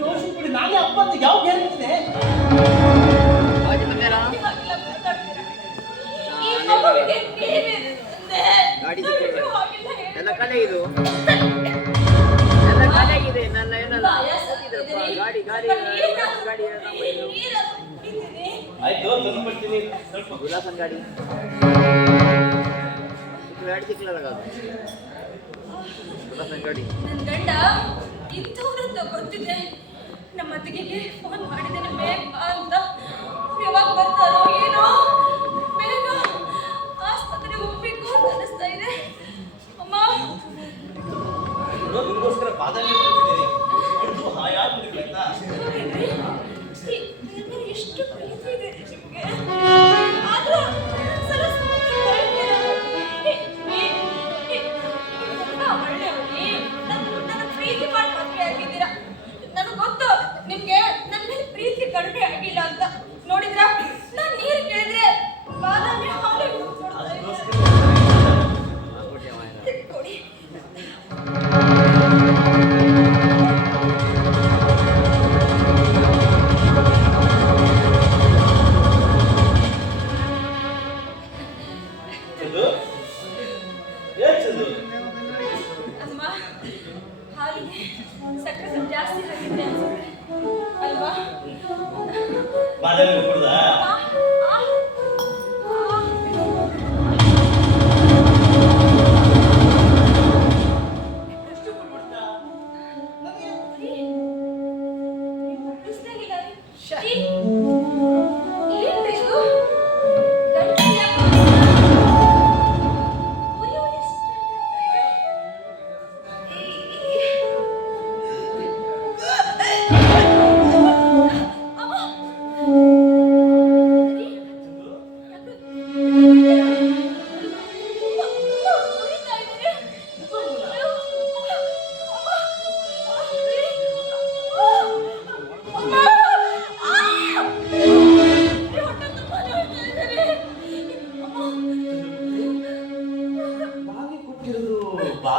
ಯೋಚನೆ ಬಿಡಿ ನಾಳೆ ಹಬ್ಬ ಅಂತ ಯಾವ ಗ್ಯಾರಂಟಿ ಇದೆ ನನ್ನ ಕಲೆ ಇದು ನನ್ನ ಕಲೆ ಇದೆ ನನ್ನ ಏನಲ್ಲ ಗಾಡಿ ಗಾಡಿ ಗಾಡಿ ಆಯ್ತು ತಂದು ಬರ್ತೀನಿ ಸ್ವಲ್ಪ ವಿಳಾಸನ್ ಗಾಡಿ ಗಾಡಿ ಸಿಕ್ಲಲ್ಲ ನನ್ನ ನನ್ನ ಗಂಡ. ಇಂಥವ್ರಂತ ಗೊತ್ತಿದೆ ನಮ್ಮ ಅತ್ತಿಗೆಗೆ ಫೋನ್ ಮಾಡಿದ್ದೇನೆ ಬೇಗ ಅಂತ. ಯಾವಾಗ ಬರ್ತಾರೋ ಏನೋ ಬೇಗ ಆಸ್ಪತ್ರೆಗೆ ಹೋಗ್ಬೇಕು ಅಂತ ಅನಿಸ್ತಾ ಇದೆ. ಅಮ್ಮ. ನಿಮಗೋಸ್ಕರ ಬಾದಲ್ಲಿ ಕಡಿಮೆ ಆಗಿಲ್ಲ ಅಂತ ನೋಡಿದ್ರಾ?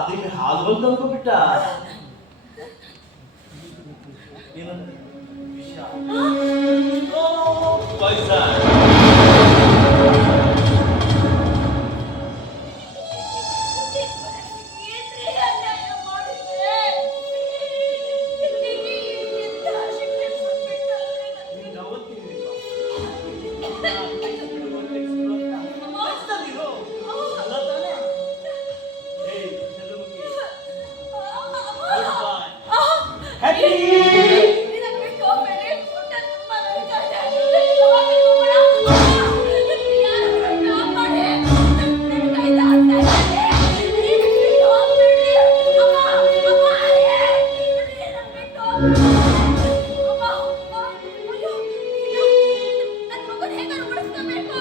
তুমি হাল বলতে হবে বেটা।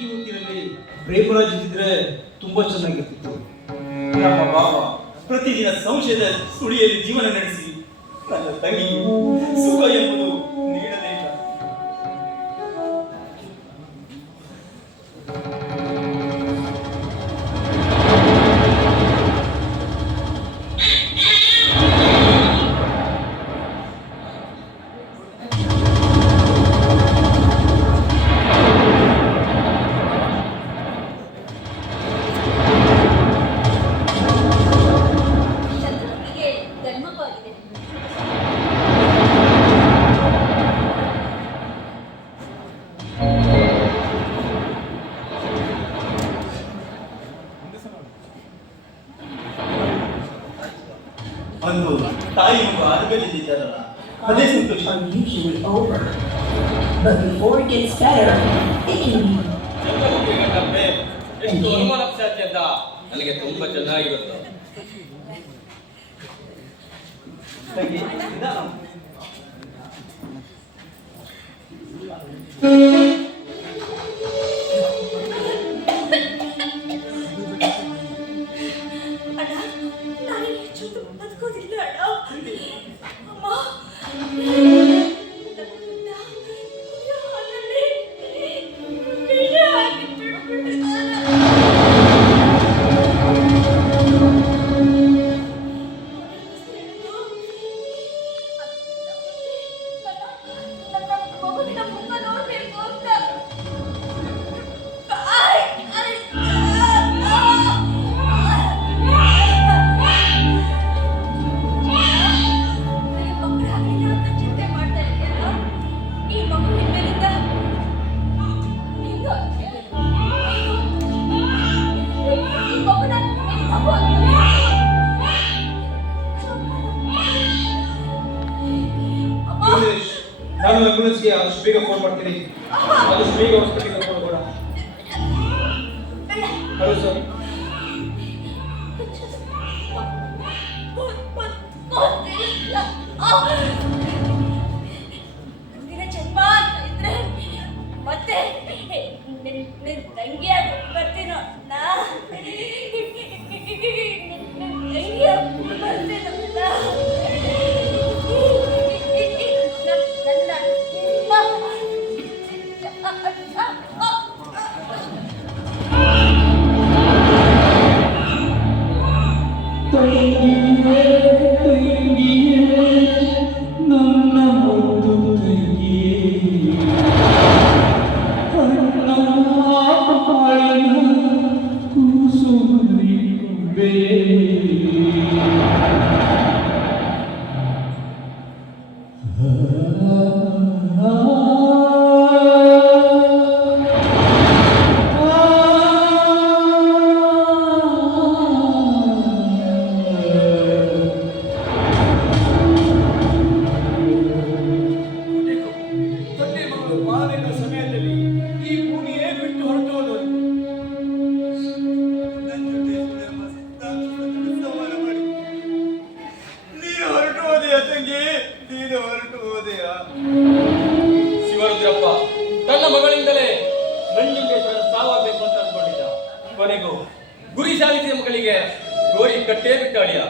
ಈ ಹೊತ್ತಿನಲ್ಲಿ ಪ್ರೇಮರಾಜ್ ಇದ್ರೆ ತುಂಬಾ ಚೆನ್ನಾಗಿರ್ತಿತ್ತು. ನಮ್ಮ ಪ್ರತಿದಿನ ಸಂಶಯದ ಸುಳಿಯಲ್ಲಿ ಜೀವನ ನಡೆಸಿ ನನ್ನ ತಂಗಿ. But before it gets better, it can be. ಅದಕ್ಕೆ ಆದಷ್ಟು ಬೇಗ ಫೋನ್ ಮಾಡ್ತೀನಿ ಆದಷ್ಟು ಬೇಗ ಹಾಸ್ಪಿಟಲ್ಗೆ ಕರ್ಕೊಂಡು ಕೂಡ ಹಲೋ ಸರ್ Oh! ಶಿವರುದ್ರಪ್ಪ ತನ್ನ ಮಗಳಿಂದಲೇ ನಂಜುಂಡೇಶ್ವರ ಸಾವಾಗಬೇಕು ಅಂತ ಅನ್ಕೊಂಡಿದ್ದ. ಕೊನೆಗೂ ಗುರಿ ಸಾಧಿಸಿದ ಮಗಳಿಗೆ ಗೋರಿ ಕಟ್ಟೇ ಬಿಟ್ಟಾಳಿಯ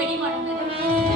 ரெடி பண்ணுது